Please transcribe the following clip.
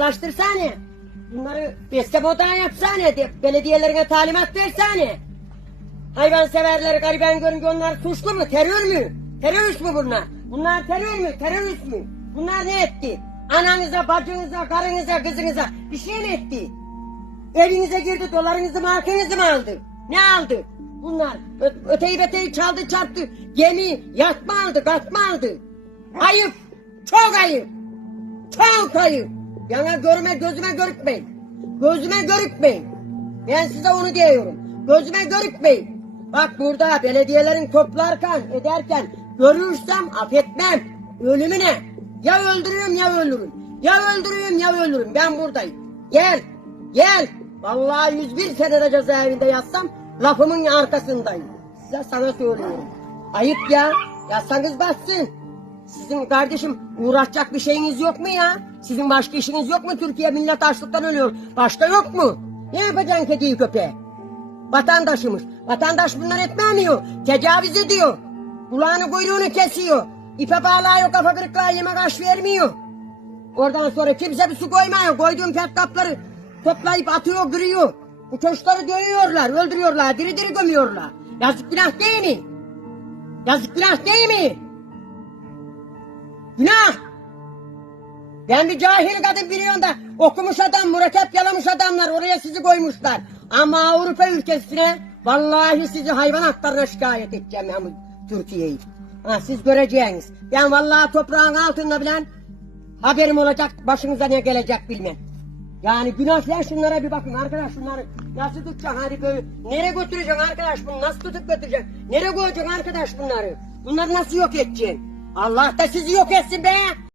Ulaştırsana. Bunları beste bodağı yapsana. de- Belediyelerine talimat versene. Hayvanseverleri gariben görünce onlar suçlu mu? Terör mü? Terörist mi bunlar? Bunlar terör mü? Terörist mi? Bunlar ne etti? Ananıza, bacınıza, karınıza, kızınıza bir şey mi etti? Evinize girdi, dolarınızı, markanızı mı aldı? Ne aldı? Bunlar öteyi beteyi çaldı çarptı. Gemi, yat mı aldı, kat mı aldı? Ayıp! Çok ayıp! Çok ayıp! Yana görme, gözüme görükmeyin. Gözüme görükmeyin. Ben size onu diyorum. Gözüme görükmeyin. Bak burada belediyelerin toplarken, ederken görürsem affetmem. Ölümüne. Ya öldürürüm ya ölürüm. Ya öldürürüm ya ölürüm. Ben buradayım. Gel. Gel. Vallahi 101 senede cezaevinde yatsam lafımın arkasındayım. Size sana söylüyorum. Ayıp ya. Yazsanız bassın. Sizin kardeşim uğraşacak bir şeyiniz yok mu ya? Sizin başka işiniz yok mu? Türkiye millet açlıktan ölüyor. Başka yok mu? Ne yapacaksın kediyi köpeğe? Vatandaşımız. Vatandaş bunlar etmemiyor. Tecavüz ediyor. Kulağını kuyruğunu kesiyor. İpe bağlıyor kafa kırıklığa yemek aş vermiyor. Oradan sonra kimse bir su koymuyor. Koyduğum kapları toplayıp atıyor, kırıyor. Bu çocukları dövüyorlar, öldürüyorlar, diri diri gömüyorlar. Yazık günah değil mi? Yazık günah değil mi? Bir cahil kadın biliyorum da okumuş adam, mürekkep yalamış adamlar oraya sizi koymuşlar. Ama Avrupa ülkesine vallahi sizi hayvan haklarına şikayet edeceğim bu Türkiye'yi. Ha, siz göreceğiniz. Ben vallahi toprağın altında bilen haberim olacak başınıza ne gelecek bilmem. Yani günahlar şunlara bir bakın arkadaş şunları nasıl tutacaksın hadi böyle nereye götüreceksin arkadaş bunu nasıl tutup götüreceksin nereye koyacaksın arkadaş bunları bunları nasıl yok edeceksin Allah da sizi yok etsin be